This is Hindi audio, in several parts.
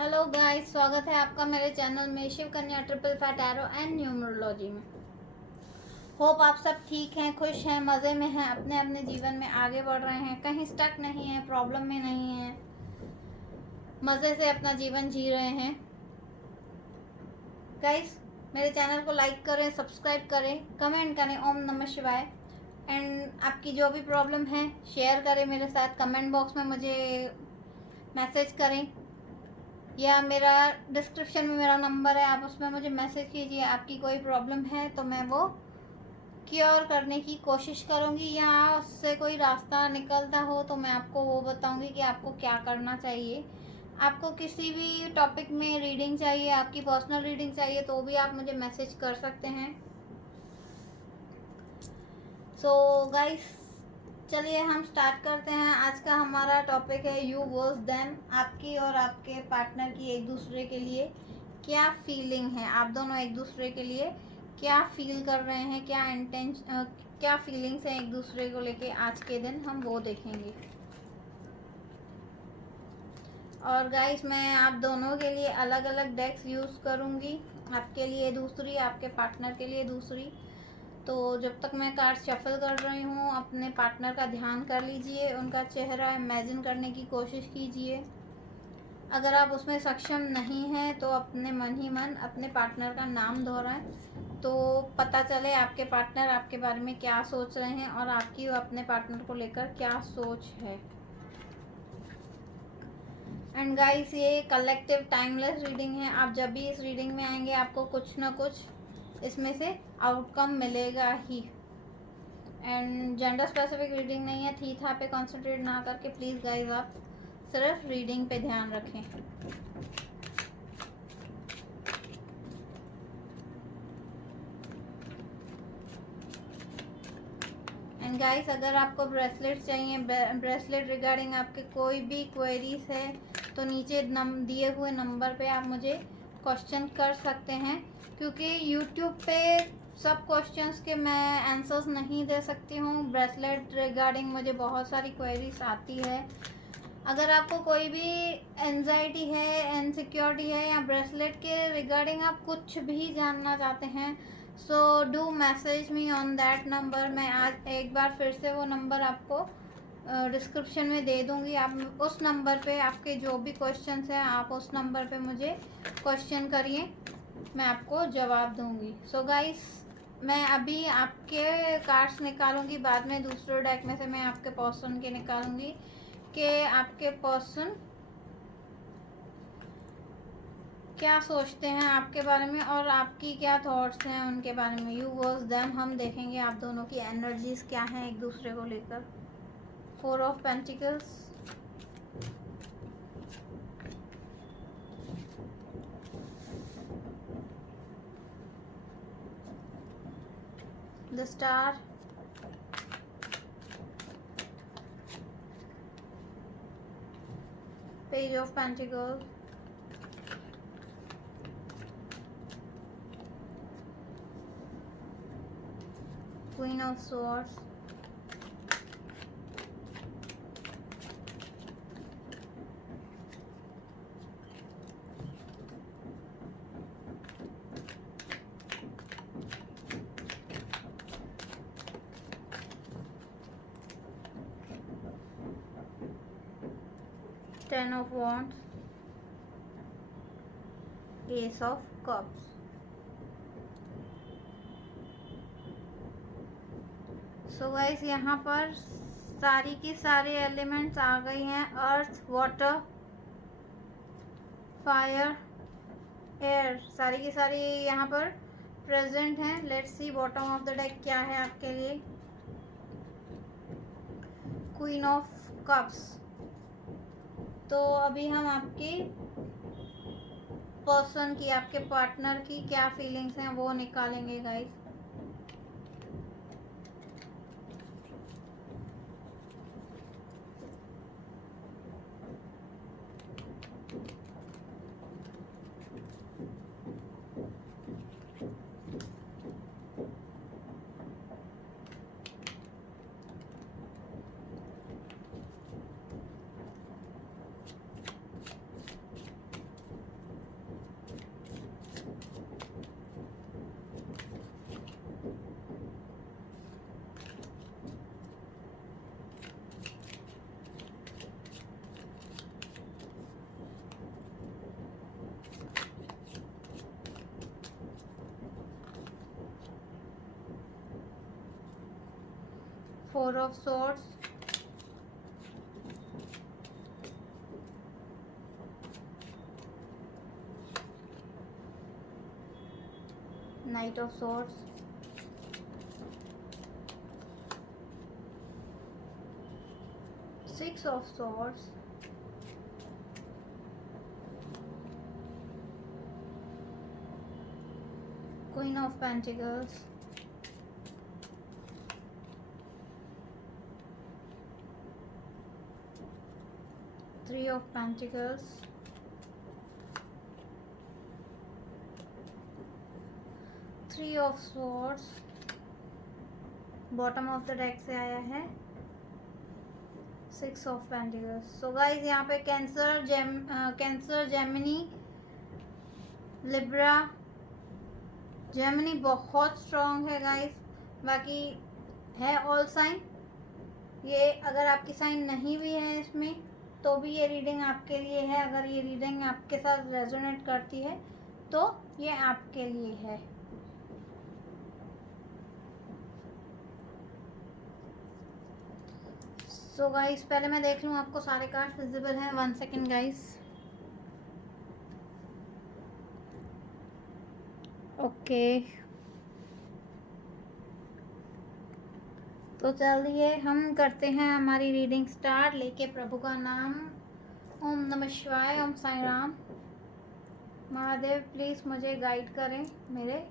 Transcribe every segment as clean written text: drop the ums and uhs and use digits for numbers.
हेलो गाइस, स्वागत है आपका मेरे चैनल में शिव कन्या triple fat arrow and numerology में। होप आप सब ठीक हैं, खुश हैं, मज़े में हैं, अपने अपने जीवन में आगे बढ़ रहे हैं, कहीं स्टक नहीं है, प्रॉब्लम में नहीं है, मज़े से अपना जीवन जी रहे हैं। गाइस, मेरे चैनल को लाइक करें, सब्सक्राइब करें, कमेंट करें ओम नमः शिवाय। एंड आपकी जो भी प्रॉब्लम है शेयर करें मेरे साथ, कमेंट बॉक्स में मुझे मैसेज करें या मेरा डिस्क्रिप्शन में मेरा नंबर है, आप उसमें मुझे मैसेज कीजिए। आपकी कोई प्रॉब्लम है तो मैं वो क्योर करने की कोशिश करूँगी, या उससे कोई रास्ता निकलता हो तो मैं आपको वो बताऊँगी कि आपको क्या करना चाहिए। आपको किसी भी टॉपिक में रीडिंग चाहिए, आपकी पर्सनल रीडिंग चाहिए, तो भी आप मुझे मैसेज कर सकते हैं। सो गाइस, चलिए हम स्टार्ट करते हैं। आज का हमारा टॉपिक है यू वर्स देम। आपकी और आपके पार्टनर की एक दूसरे के लिए क्या फीलिंग है, आप दोनों एक दूसरे के लिए क्या फील कर रहे हैं, क्या फीलिंग्स हैं एक दूसरे को लेके, आज के दिन हम वो देखेंगे। और गाइस, मैं आप दोनों के लिए अलग अलग डेक्स यूज़ करूँगी, आपके लिए दूसरी, आपके पार्टनर के लिए दूसरी। तो जब तक मैं कार्ड शफल कर रही हूँ, अपने पार्टनर का ध्यान कर लीजिए, उनका चेहरा इमेजिन करने की कोशिश कीजिए। अगर आप उसमें सक्षम नहीं हैं तो अपने मन ही मन अपने पार्टनर का नाम दोहराएं, तो पता चले आपके पार्टनर आपके बारे में क्या सोच रहे हैं और आपकी अपने पार्टनर को लेकर क्या सोच है। एंड गाइस, ये कलेक्टिव टाइमलेस रीडिंग है। आप जब भी इस रीडिंग में आएंगे आपको कुछ ना कुछ इसमें से आउटकम मिलेगा ही। एंड जेंडर स्पेसिफिक रीडिंग नहीं है। थी था पे कॉन्सेंट्रेट ना करके प्लीज़ गाइस आप सिर्फ रीडिंग पे ध्यान रखें। एंड गाइस, अगर आपको ब्रेसलेट चाहिए, ब्रेसलेट रिगार्डिंग आपके कोई भी क्वेरीज है, तो नीचे दिए हुए नंबर पे आप मुझे क्वेश्चन कर सकते हैं, क्योंकि यूट्यूब पे सब क्वेश्चंस के मैं आंसर्स नहीं दे सकती हूँ। ब्रेसलेट रिगार्डिंग मुझे बहुत सारी क्वेरीज आती है। अगर आपको कोई भी एंजाइटी है, इनसिक्योरिटी है, या ब्रेसलेट के रिगार्डिंग आप कुछ भी जानना चाहते हैं, so do message me on that number. मैं आज एक बार फिर से वो नंबर आपको डिस्क्रिप्शन में दे दूँगी। आप उस नंबर पे आपके जो भी क्वेश्चंस हैं आप उस नंबर पे मुझे क्वेश्चन करिए, मैं आपको जवाब दूँगी। सो गाइस, मैं अभी आपके कार्ड्स निकालूंगी, बाद में दूसरे डेक में से मैं आपके पर्सन के निकालूंगी कि आपके पर्सन क्या सोचते हैं आपके बारे में और आपकी क्या थॉट्स हैं उनके बारे में। यू वर्स देम हम देखेंगे आप दोनों की एनर्जीज क्या हैं एक दूसरे को लेकर। 4 of pentacles, the star, page of pentacles, queen of swords, ten of wands, S of cups. So guys, यहाँ पर सारी की सारे एलिमेंट्स आ गई हैं। अर्थ, वाटर, फायर, एयर, सारी की सारी यहाँ पर प्रेजेंट हैं। Let's see bottom of the deck क्या है आपके लिए। Queen of cups. तो अभी हम आपकी पर्सन की, आपके पार्टनर की क्या फीलिंग्स हैं वो निकालेंगे guys. 4 of swords, Knight of swords, Six of swords, Queen of Pentacles, Three of Pentacles, Three of Swords, bottom of the deck से आया है six of pentacles. So guys यहाँ पे कैंसर, जेमिनी, लिब्रा। जेमिनी बहुत स्ट्रॉन्ग है गाइज, बाकी है ऑल साइन। ये अगर आपकी साइन नहीं भी है इसमें तो भी ये रीडिंग आपके लिए है। अगर ये रीडिंग आपके साथ रेजोनेट करती है तो ये आपके लिए है। सो गाइस पहले मैं देख लूँ आपको सारे कार्ड विजिबल हैं। 1 सेकेंड गाइस। ओके तो चलिए हम करते हैं हमारी रीडिंग स्टार्ट। लेके प्रभु का नाम, ओम नमः शिवाय, ओम साईं राम। महादेव प्लीज़ मुझे गाइड करें, मेरे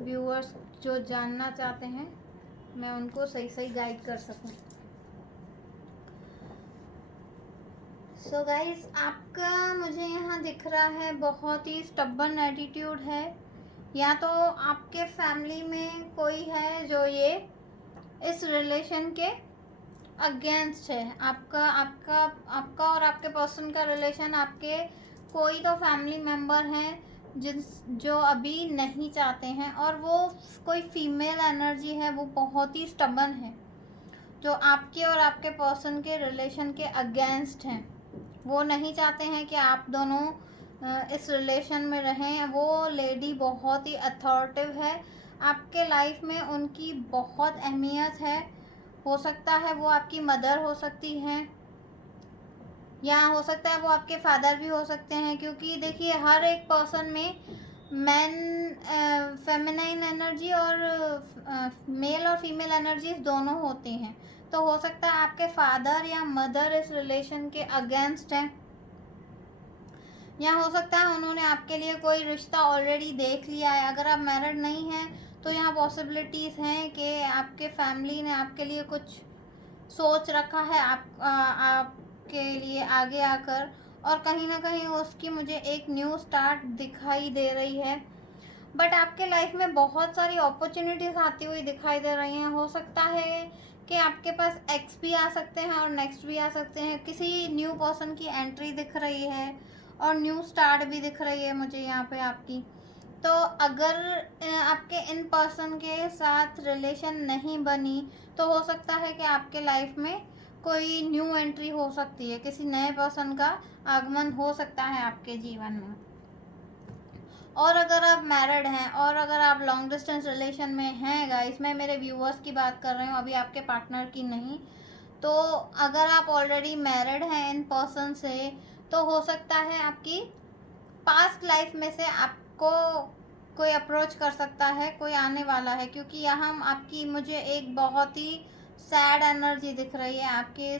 व्यूअर्स जो जानना चाहते हैं मैं उनको सही सही गाइड कर सकूं। सो गाइस आपका मुझे यहाँ दिख रहा है बहुत ही स्टबर्न एटीट्यूड है, या तो आपके फैमिली में कोई है जो ये इस रिलेशन के अगेंस्ट है। आपका और आपके पर्सन का रिलेशन, आपके कोई तो फैमिली मेम्बर हैं जो अभी नहीं चाहते हैं, और वो कोई फीमेल एनर्जी है, वो बहुत ही स्टबर्न है, जो आपके और आपके पर्सन के रिलेशन के अगेंस्ट हैं। वो नहीं चाहते हैं कि आप दोनों इस रिलेशन में रहें। वो लेडी बहुत ही अथॉरिटिव है, आपके लाइफ में उनकी बहुत अहमियत है। हो सकता है वो आपकी मदर हो सकती हैं, या हो सकता है वो आपके फादर भी हो सकते हैं, क्योंकि देखिए हर एक पर्सन में फेमिनाइन एनर्जी और मेल और फीमेल एनर्जीज दोनों होती हैं। तो हो सकता है आपके फादर या मदर इस रिलेशन के अगेंस्ट हैं, या हो सकता है उन्होंने आपके लिए कोई रिश्ता ऑलरेडी देख लिया है। अगर आप मैरिड नहीं हैं तो यहाँ पॉसिबिलिटीज़ हैं कि आपके फैमिली ने आपके लिए कुछ सोच रखा है आपके लिए आगे आकर, और कहीं ना कहीं उसकी मुझे एक न्यू स्टार्ट दिखाई दे रही है। बट आपके लाइफ में बहुत सारी अपॉर्चुनिटीज़ आती हुई दिखाई दे रही हैं। हो सकता है कि आपके पास एक्स भी आ सकते हैं और नेक्स्ट भी आ सकते हैं। किसी न्यू पर्सन की एंट्री दिख रही है और न्यू स्टार्ट भी दिख रही है मुझे यहाँ पे आपकी। तो अगर आपके इन पर्सन के साथ रिलेशन नहीं बनी तो हो सकता है कि आपके लाइफ में कोई न्यू एंट्री हो सकती है, किसी नए पर्सन का आगमन हो सकता है आपके जीवन में। और अगर आप मैरिड हैं और अगर आप लॉन्ग डिस्टेंस रिलेशन में हैं गाइस, मैं मेरे व्यूअर्स की बात कर रही हूँ, अभी आपके पार्टनर की नहीं। तो अगर आप ऑलरेडी मैरिड हैं इन पर्सन से तो हो सकता है आपकी पास्ट लाइफ में से आपको कोई अप्रोच कर सकता है, कोई आने वाला है, क्योंकि यहाँ आपकी मुझे एक बहुत ही सैड एनर्जी दिख रही है। आपके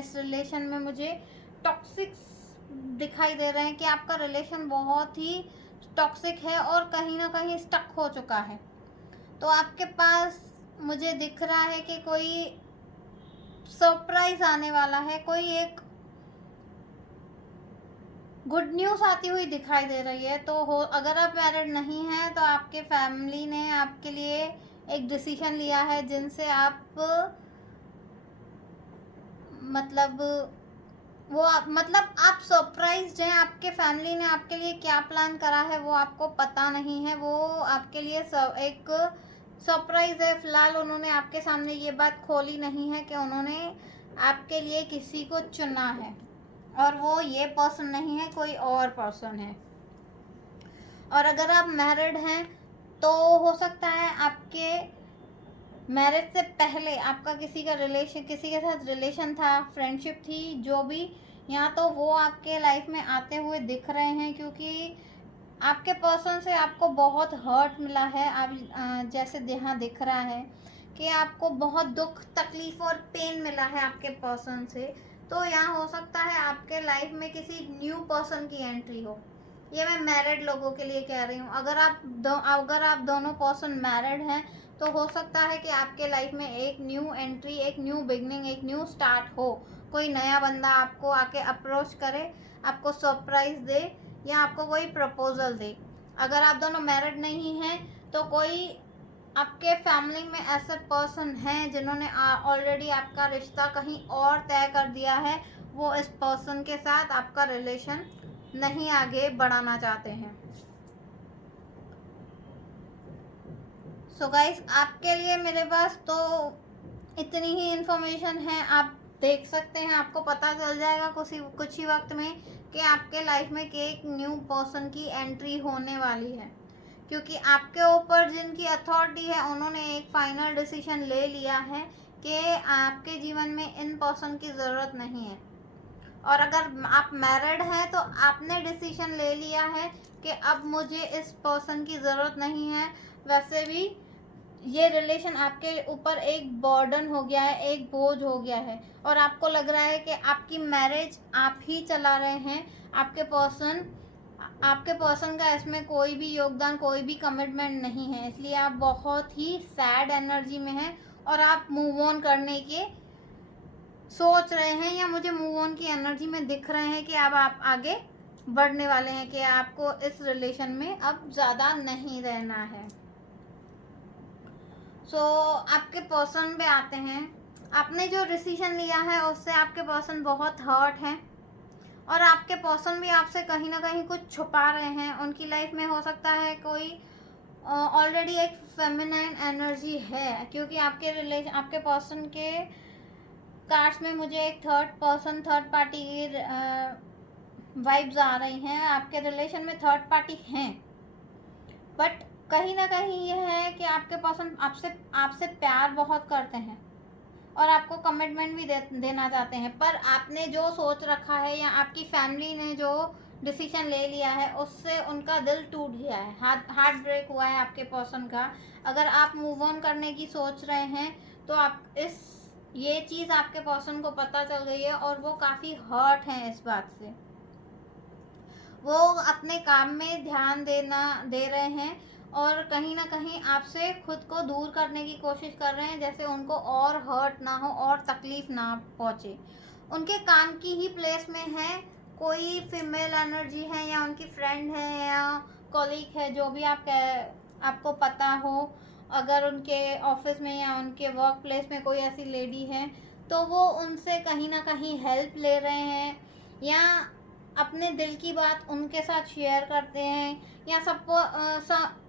इस रिलेशन में मुझे टॉक्सिक दिखाई दे रहे हैं कि आपका रिलेशन बहुत ही टॉक्सिक है और कहीं ना कहीं स्टक हो चुका है। तो आपके पास मुझे दिख रहा है कि कोई सरप्राइज आने वाला है, कोई एक गुड न्यूज़ आती हुई दिखाई दे रही है। तो अगर आप मैरिड नहीं हैं तो आपके फैमिली ने आपके लिए एक डिसीजन लिया है जिनसे आप आप सरप्राइज्ड हैं। आपके फैमिली ने आपके लिए क्या प्लान करा है वो आपको पता नहीं है, वो आपके लिए एक सरप्राइज है। फिलहाल उन्होंने आपके सामने ये बात खोली नहीं है कि उन्होंने आपके लिए किसी को चुना है, और वो ये पर्सन नहीं है, कोई और पर्सन है। और अगर आप मैरिड हैं तो हो सकता है आपके मैरिज से पहले आपका किसी के साथ रिलेशन था, फ्रेंडशिप थी, जो भी, यहाँ तो वो आपके लाइफ में आते हुए दिख रहे हैं, क्योंकि आपके पर्सन से आपको बहुत हर्ट मिला है। आप जैसे यहाँ दिख रहा है कि आपको बहुत दुख, तकलीफ और पेन मिला है आपके पर्सन से। तो यहाँ हो सकता है आपके लाइफ में किसी न्यू पर्सन की एंट्री हो। ये मैं मैरिड लोगों के लिए कह रही हूँ। अगर आप दोनों पर्सन मैरिड हैं तो हो सकता है कि आपके लाइफ में एक न्यू एंट्री, एक न्यू बिगनिंग, एक न्यू स्टार्ट हो। कोई नया बंदा आपको आके अप्रोच करे, आपको सरप्राइज दे, या आपको कोई प्रपोजल दे। अगर आप दोनों मैरिड नहीं हैं तो कोई आपके फैमिली में ऐसे पर्सन हैं जिन्होंने ऑलरेडी आपका रिश्ता कहीं और तय कर दिया है। वो इस पर्सन के साथ आपका रिलेशन नहीं आगे बढ़ाना चाहते हैं। सो गाइस, आपके लिए मेरे पास तो इतनी ही इंफॉर्मेशन है। आप देख सकते हैं, आपको पता चल जाएगा कुछ ही वक्त में कि आपके लाइफ में एक न्यू पर्सन की एंट्री होने वाली है, क्योंकि आपके ऊपर जिनकी अथॉरिटी है उन्होंने एक फाइनल डिसीजन ले लिया है कि आपके जीवन में इन पर्सन की ज़रूरत नहीं है। और अगर आप मैरिड हैं तो आपने डिसीजन ले लिया है कि अब मुझे इस पर्सन की ज़रूरत नहीं है। वैसे भी ये रिलेशन आपके ऊपर एक बर्डन हो गया है, एक बोझ हो गया है, और आपको लग रहा है कि आपकी मैरिज आप ही चला रहे हैं। आपके पर्सन का इसमें कोई भी योगदान, कोई भी कमिटमेंट नहीं है। इसलिए आप बहुत ही सैड एनर्जी में हैं और आप मूव ऑन करने के सोच रहे हैं, या मुझे मूव ऑन की एनर्जी में दिख रहे हैं कि अब आप आगे बढ़ने वाले हैं, कि आपको इस रिलेशन में अब ज़्यादा नहीं रहना है। आपके पर्सन पे आते हैं। आपने जो डिसीजन लिया है उससे आपके पर्सन बहुत हर्ट हैं, और आपके पर्सन भी आपसे कहीं ना कहीं कुछ छुपा रहे हैं। उनकी लाइफ में हो सकता है कोई ऑलरेडी एक फेमिनाइन एनर्जी है, क्योंकि आपके पर्सन के कार्ड्स में मुझे एक थर्ड पार्टी की वाइब्स आ रही हैं। आपके रिलेशन में थर्ड पार्टी हैं, बट कहीं ना कहीं ये है कि आपके पर्सन आपसे प्यार बहुत करते हैं और आपको कमिटमेंट भी देना चाहते हैं। पर आपने जो सोच रखा है, या आपकी फैमिली ने जो डिसीजन ले लिया है, उससे उनका दिल टूट गया है, हार्ट ब्रेक हुआ है आपके पर्सन का। अगर आप मूव ऑन करने की सोच रहे हैं तो ये चीज़ आपके पर्सन को पता चल गई है, और वो काफ़ी हर्ट हैं इस बात से। वो अपने काम में ध्यान दे रहे हैं, और कहीं ना कहीं आपसे खुद को दूर करने की कोशिश कर रहे हैं, जैसे उनको और हर्ट ना हो और तकलीफ ना पहुंचे। उनके काम की ही प्लेस में है कोई फीमेल एनर्जी है, या उनकी फ्रेंड है, या कॉलीग है, जो भी आपको पता हो। अगर उनके ऑफिस में या उनके वर्क प्लेस में कोई ऐसी लेडी है तो वो उनसे कहीं ना कहीं हेल्प ले रहे हैं, या अपने दिल की बात उनके साथ शेयर करते हैं, या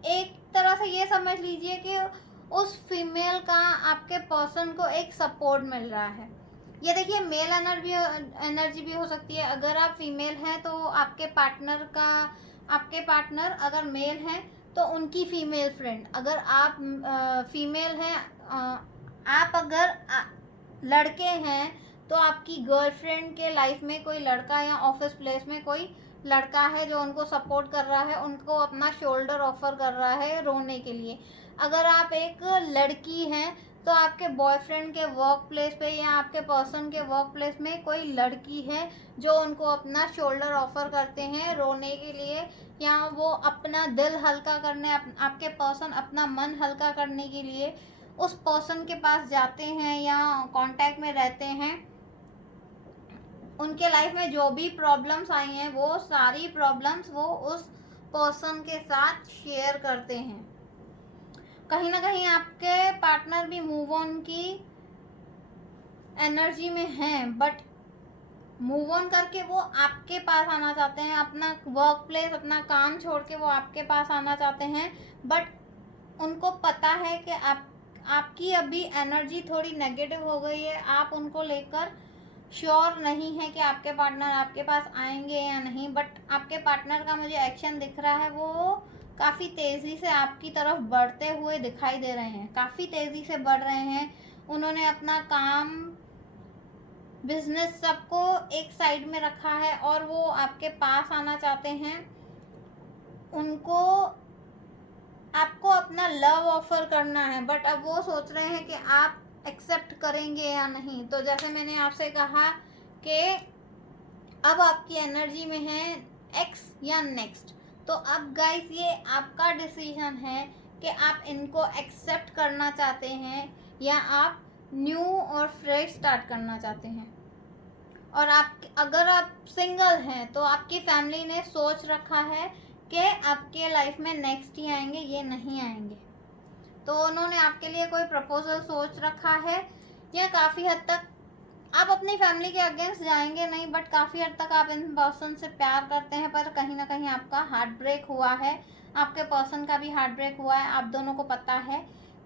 एक तरह से ये समझ लीजिए कि उस फीमेल का आपके पर्सन को एक सपोर्ट मिल रहा है। ये देखिए, मेल एनर्जी भी हो सकती है। अगर आप फीमेल हैं तो आपके पार्टनर अगर मेल हैं तो उनकी फीमेल फ्रेंड। अगर आप फीमेल हैं, आप अगर लड़के हैं तो आपकी गर्लफ्रेंड के लाइफ में कोई लड़का, या ऑफिस प्लेस में कोई लड़का है जो उनको सपोर्ट कर रहा है, उनको अपना शोल्डर ऑफर कर रहा है रोने के लिए। अगर आप एक लड़की हैं तो आपके बॉयफ्रेंड के वर्क प्लेस पे, या आपके पर्सन के वर्क प्लेस में कोई लड़की है जो उनको अपना शोल्डर ऑफर करते हैं रोने के लिए, या वो अपना दिल हल्का करने, आपके पर्सन अपना मन हल्का करने के लिए उस पर्सन के पास जाते हैं या कांटेक्ट में रहते हैं। उनके लाइफ में जो भी प्रॉब्लम्स आई हैं वो सारी प्रॉब्लम्स वो उस पर्सन के साथ शेयर करते हैं। कहीं ना कहीं आपके पार्टनर भी मूव ऑन की एनर्जी में हैं, बट मूव ऑन करके वो आपके पास आना चाहते हैं। अपना वर्क प्लेस, अपना काम छोड़ के वो आपके पास आना चाहते हैं, बट उनको पता है कि आपकी अभी एनर्जी थोड़ी नेगेटिव हो गई है। आप उनको लेकर श्योर नहीं है कि आपके पार्टनर आपके पास आएंगे या नहीं, बट आपके पार्टनर का मुझे एक्शन दिख रहा है, वो काफ़ी तेज़ी से आपकी तरफ बढ़ते हुए दिखाई दे रहे हैं, काफ़ी तेज़ी से बढ़ रहे हैं। उन्होंने अपना काम, बिजनेस सबको एक साइड में रखा है और वो आपके पास आना चाहते हैं। उनको आपको अपना लव ऑफर करना है, बट अब वो सोच रहे हैं कि आप एक्सेप्ट करेंगे या नहीं। तो जैसे मैंने आपसे कहा कि अब आपकी एनर्जी में है एक्स या नेक्स्ट। तो अब गाइस ये आपका डिसीजन है कि आप इनको एक्सेप्ट करना चाहते हैं या आप न्यू और फ्रेश स्टार्ट करना चाहते हैं। और आप अगर आप सिंगल हैं तो आपकी फैमिली ने सोच रखा है कि आपके लाइफ में नेक्स्ट ही आएंगे, ये नहीं आएंगे। तो उन्होंने आपके लिए कोई प्रपोजल सोच रखा है या काफ़ी हद तक आप अपनी फैमिली के अगेंस्ट जाएंगे नहीं, बट काफ़ी हद तक आप इन पर्सन से प्यार करते हैं, पर कहीं ना कहीं आपका हार्ट ब्रेक हुआ है, आपके पर्सन का भी हार्ट ब्रेक हुआ है। आप दोनों को पता है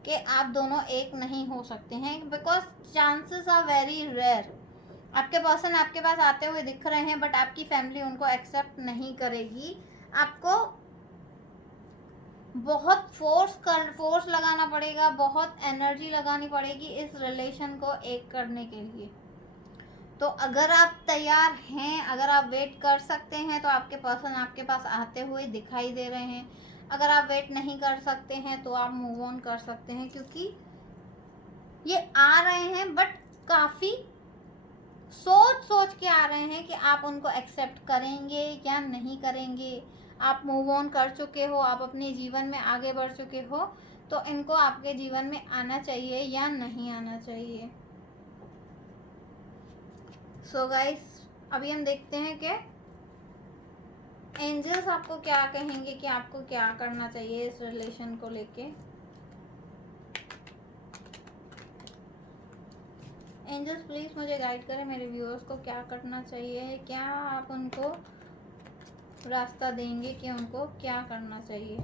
कि आप दोनों एक नहीं हो सकते हैं, because chances are very rare. आपके पर्सन आपके पास आते हुए दिख रहे हैं, बट आपकी फैमिली उनको एक्सेप्ट नहीं करेगी। आपको बहुत फोर्स लगाना पड़ेगा, बहुत एनर्जी लगानी पड़ेगी इस रिलेशन को एक करने के लिए। तो अगर आप तैयार हैं, अगर आप वेट कर सकते हैं, तो आपके पर्सन आपके पास आते हुए दिखाई दे रहे हैं। अगर आप वेट नहीं कर सकते हैं तो आप मूव ऑन कर सकते हैं, क्योंकि ये आ रहे हैं बट काफ़ी सोच के आ रहे हैं कि आप उनको एक्सेप्ट करेंगे या नहीं करेंगे। आप मूव ऑन कर चुके हो, आप अपने जीवन में आगे बढ़ चुके हो, तो इनको आपके जीवन में आना चाहिए या नहीं आना चाहिए। सो गाइस, अभी हम देखते हैं कि एंजल्स आपको क्या कहेंगे कि आपको क्या करना चाहिए इस रिलेशन को लेके। एंजल्स प्लीज़ मुझे गाइड करें, मेरे व्यूअर्स को क्या करना चाहिए, क्या आप उनको रास्ता देंगे कि उनको क्या करना चाहिए।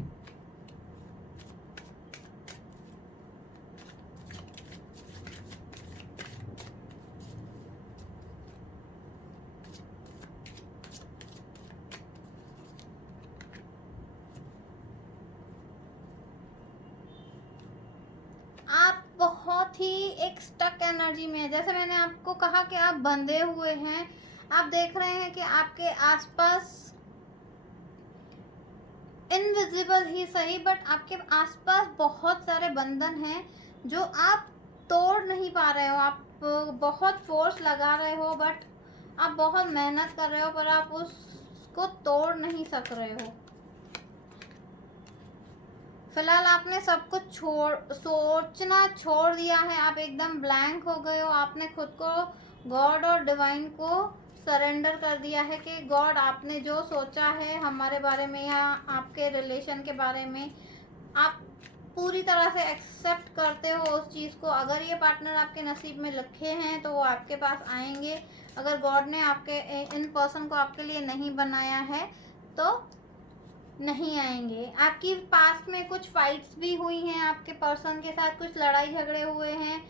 आप बहुत ही एक स्टक एनर्जी में है, जैसे मैंने आपको कहा कि आप बंधे हुए हैं। आप देख रहे हैं कि आपके आसपास इनविजिबल ही सही, बट आपके आसपास बहुत सारे बंधन हैं जो आप तोड़ नहीं पा रहे हो। आप बहुत फोर्स लगा रहे हो, बट आप बहुत मेहनत कर रहे हो, पर आप उसको तोड़ नहीं सक रहे हो। फिलहाल आपने सब कुछ सोचना छोड़ दिया है, आप एकदम ब्लैंक हो गए हो। आपने खुद को गॉड और डिवाइन को सरेंडर कर दिया है कि गॉड, आपने जो सोचा है हमारे बारे में या आपके रिलेशन के बारे में, आप पूरी तरह से एक्सेप्ट करते हो उस चीज़ को। अगर ये पार्टनर आपके नसीब में लिखे हैं तो वो आपके पास आएंगे। अगर गॉड ने आपके इन पर्सन को आपके लिए नहीं बनाया है तो नहीं आएंगे। आपकी पास्ट में कुछ फाइट्स भी हुई हैं, आपके पर्सन के साथ कुछ लड़ाई झगड़े हुए हैं,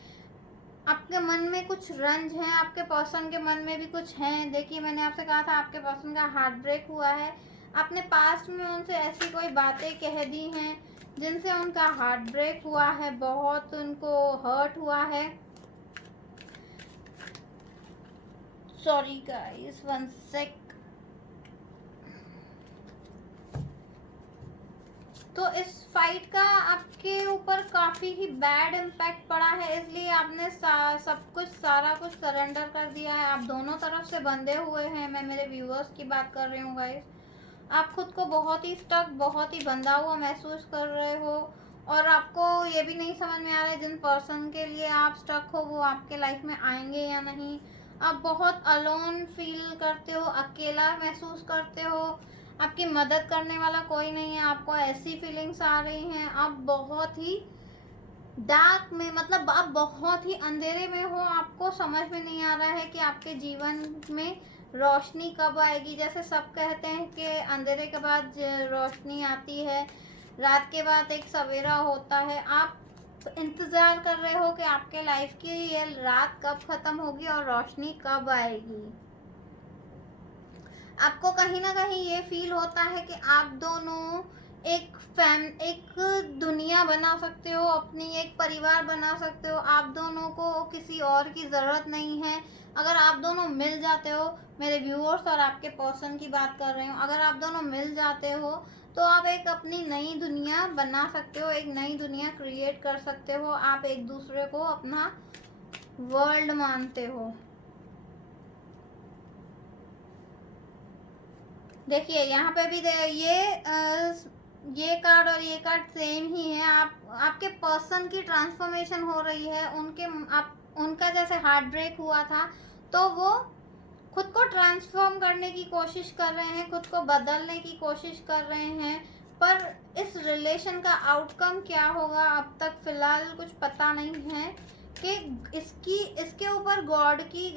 आपके मन में कुछ रंज है, आपके पर्सन के मन में भी कुछ हैं। देखिए, मैंने आपसे कहा था आपके पर्सन का हार्ट ब्रेक हुआ है। आपने पास्ट में उनसे ऐसी कोई बातें कह दी हैं जिनसे उनका हार्ट ब्रेक हुआ है, बहुत उनको हर्ट हुआ है। सॉरी गाइस, 1 सेक। तो इस फाइट का आपके ऊपर काफ़ी ही बैड इम्पैक्ट पड़ा है, इसलिए आपने सारा कुछ सरेंडर कर दिया है। आप दोनों तरफ से बंधे हुए हैं। मैं मेरे व्यूअर्स की बात कर रही हूँ गाइस। आप खुद को बहुत ही स्टक, बहुत ही बंधा हुआ महसूस कर रहे हो, और आपको ये भी नहीं समझ में आ रहा है जिन पर्सन के लिए आप स्टक हो वो आपके लाइफ में आएंगे या नहीं। आप बहुत अलोन फील करते हो, अकेला महसूस करते हो, आपकी मदद करने वाला कोई नहीं है। आपको ऐसी फीलिंग्स आ रही हैं, आप बहुत ही डार्क में, मतलब आप बहुत ही अंधेरे में हो। आपको समझ में नहीं आ रहा है कि आपके जीवन में रोशनी कब आएगी। जैसे सब कहते हैं कि अंधेरे के बाद रोशनी आती है, रात के बाद एक सवेरा होता है। आप इंतज़ार कर रहे हो कि आपके लाइफ की ये रात कब ख़त्म होगी और रोशनी कब आएगी। आपको कहीं ना कहीं ये फील होता है कि आप दोनों एक दुनिया बना सकते हो, अपनी एक परिवार बना सकते हो। आप दोनों को किसी और की ज़रूरत नहीं है। अगर आप दोनों मिल जाते हो, मेरे व्यूअर्स और आपके पर्सन की बात कर रही हूँ, अगर आप दोनों मिल जाते हो तो आप एक अपनी नई दुनिया बना सकते हो, एक नई दुनिया क्रिएट कर सकते हो। आप एक दूसरे को अपना वर्ल्ड मानते हो। देखिए यहाँ पे भी ये कार्ड और ये कार्ड सेम ही है। आपके पर्सन की ट्रांसफॉर्मेशन हो रही है। उनका जैसे हार्ट ब्रेक हुआ था तो वो खुद को ट्रांसफॉर्म करने की कोशिश कर रहे हैं, खुद को बदलने की कोशिश कर रहे हैं। पर इस रिलेशन का आउटकम क्या होगा अब तक फ़िलहाल कुछ पता नहीं है कि इसके ऊपर गॉड की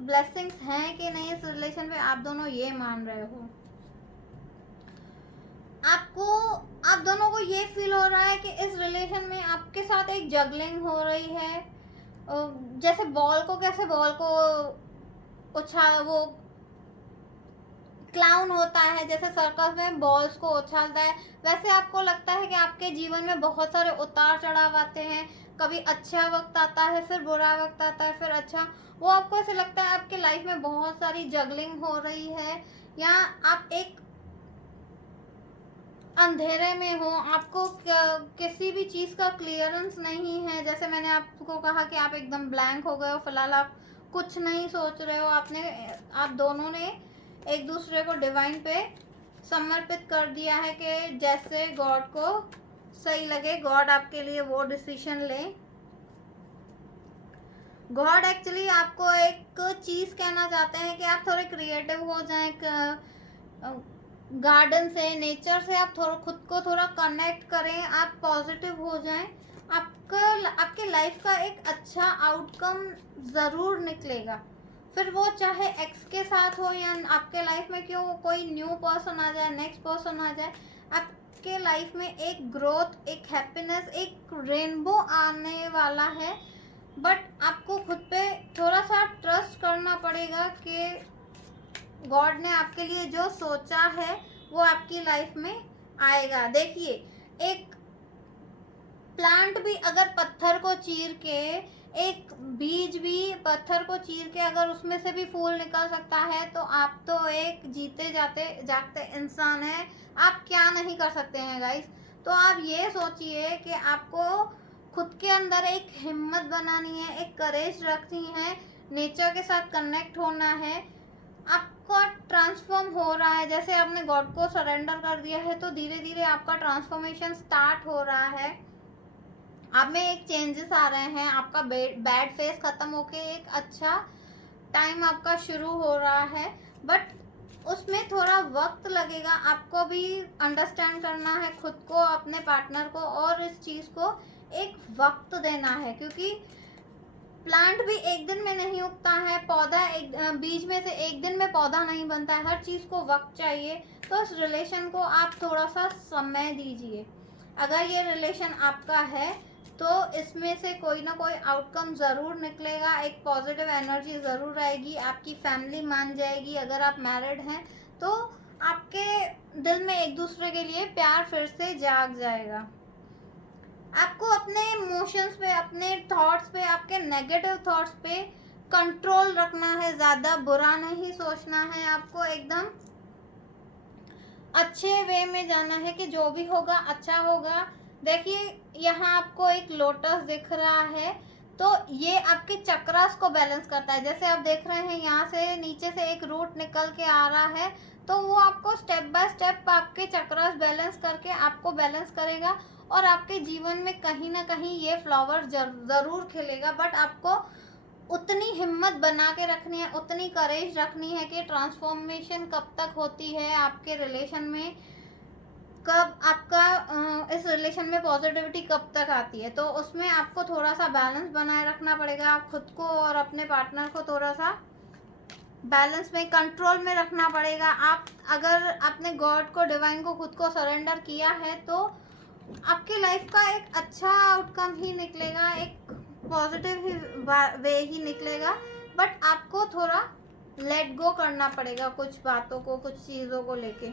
ब्लेसिंग्स हैं कि नहीं इस रिलेशन में। आप दोनों ये मान रहे हो, आप दोनों को ये फील हो रहा है कि इस रिलेशन में आपके साथ एक जगलिंग हो रही है। जैसे बॉल को उछाल, वो क्लाउन होता है जैसे सर्कस में बॉल्स को उछालता है, वैसे आपको लगता है कि आपके जीवन में बहुत सारे उतार चढ़ाव आते हैं। कभी अच्छा वक्त आता है, फिर बुरा वक्त आता है, फिर अच्छा। वो आपको ऐसे लगता है आपके लाइफ में बहुत सारी जगलिंग हो रही है, या आप एक अंधेरे में हो, आपको किसी भी चीज़ का क्लियरेंस नहीं है। जैसे मैंने आपको कहा कि आप एकदम ब्लैंक हो गए हो, फिलहाल आप कुछ नहीं सोच रहे हो। आप दोनों ने एक दूसरे को डिवाइन पे समर्पित कर दिया है कि जैसे गॉड को सही लगे, गॉड आपके लिए वो डिसीजन ले। गॉड एक्चुअली आपको एक चीज़ कहना चाहते हैं कि आप थोड़े क्रिएटिव हो जाएं, गार्डन से, नेचर से आप खुद को थोड़ा कनेक्ट करें, आप पॉजिटिव हो जाएं। आपके लाइफ का एक अच्छा आउटकम ज़रूर निकलेगा। फिर वो चाहे एक्स के साथ हो या आपके लाइफ में क्यों कोई न्यू पर्सन आ जाए, नेक्स्ट पर्सन आ जाए, आपके लाइफ में एक ग्रोथ, एक हैप्पीनेस, एक रेनबो आने वाला है। बट आपको खुद पे थोड़ा सा ट्रस्ट करना पड़ेगा कि गॉड ने आपके लिए जो सोचा है वो आपकी लाइफ में आएगा। देखिए, एक प्लांट भी अगर पत्थर को चीर के, एक बीज भी पत्थर को चीर के अगर उसमें से भी फूल निकल सकता है, तो आप तो एक जीते जागते इंसान हैं। आप क्या नहीं कर सकते हैं गाइस। तो आप ये सोचिए कि आपको खुद के अंदर एक हिम्मत बनानी है, एक करेज रखनी है, नेचर के साथ कनेक्ट होना है। आपका ट्रांसफॉर्म हो रहा है, जैसे आपने गॉड को सरेंडर कर दिया है तो धीरे धीरे आपका ट्रांसफॉर्मेशन स्टार्ट हो रहा है। आप में एक चेंजेस आ रहे हैं, आपका बैड फेस ख़त्म होके एक अच्छा टाइम आपका शुरू हो रहा है। बट उसमें थोड़ा वक्त लगेगा, आपको भी अंडरस्टैंड करना है खुद को, अपने पार्टनर को, और इस चीज़ को एक वक्त देना है। क्योंकि प्लांट भी एक दिन में नहीं उगता है, पौधा बीज में से एक दिन में पौधा नहीं बनता है, हर चीज़ को वक्त चाहिए। तो इस रिलेशन को आप थोड़ा सा समय दीजिए। अगर ये रिलेशन आपका है तो इसमें से कोई ना कोई आउटकम ज़रूर निकलेगा, एक पॉजिटिव एनर्जी ज़रूर आएगी, आपकी फैमिली मान जाएगी। अगर आप मैरिड हैं तो आपके दिल में एक दूसरे के लिए प्यार फिर से जाग जाएगा। आपको अपने इमोशंस पे, अपने थॉट्स पे, आपके नेगेटिव थॉट्स पे कंट्रोल रखना है, ज़्यादा बुरा नहीं सोचना है, आपको एकदम अच्छे वे में जाना है कि जो भी होगा अच्छा होगा। देखिए यहाँ आपको एक लोटस दिख रहा है, तो ये आपके चक्रास को बैलेंस करता है। जैसे आप देख रहे हैं यहाँ से नीचे से एक रूट निकल के आ रहा है, तो वो आपको स्टेप बाय स्टेप आपके चक्रास बैलेंस करके आपको बैलेंस करेगा, और आपके जीवन में कहीं ना कहीं ये फ्लावर ज़रूर खिलेगा। बट आपको उतनी हिम्मत बना के रखनी है, उतनी करेज रखनी है कि ट्रांसफॉर्मेशन कब तक होती है आपके रिलेशन में, कब आपका इस रिलेशन में पॉजिटिविटी कब तक आती है। तो उसमें आपको थोड़ा सा बैलेंस बनाए रखना पड़ेगा। आप खुद को और अपने पार्टनर को थोड़ा सा बैलेंस में, कंट्रोल में रखना पड़ेगा। आप अगर आपने गॉड को, डिवाइन को, खुद को सरेंडर किया है तो आपके लाइफ का एक अच्छा आउटकम ही निकलेगा, एक पॉजिटिव ही वे ही निकलेगा। बट आपको थोड़ा लेट गो करना पड़ेगा कुछ बातों को, कुछ चीज़ों को लेके।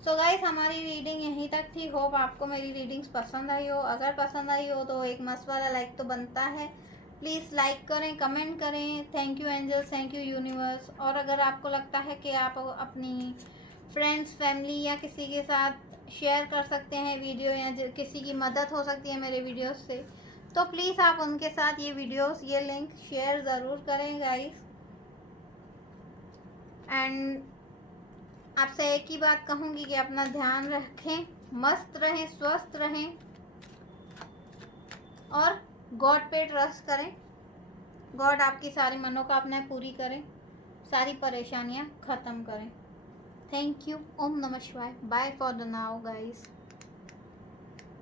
सो गाइस हमारी रीडिंग यहीं तक थी। होप आपको मेरी रीडिंग्स पसंद आई हो। अगर पसंद आई हो तो एक मस्त वाला लाइक तो बनता है। प्लीज़ लाइक करें, कमेंट करें। Thank you angels, thank you universe. और अगर आपको लगता है कि आप अपनी फ्रेंड्स, फैमिली या किसी के साथ शेयर कर सकते हैं वीडियो, या किसी की मदद हो सकती है मेरे वीडियोस से, तो प्लीज़ आप उनके साथ ये वीडियोस, ये लिंक शेयर ज़रूर करें गाइस। एंड आपसे एक ही बात कहूँगी कि अपना ध्यान रखें, मस्त रहें, स्वस्थ रहें और गॉड पे ट्रस्ट करें। गॉड आपकी सारी मनोकामनाएं पूरी करें, सारी परेशानियां ख़त्म करें। Thank you. ओम नमः शिवाय। Bye for the now guys.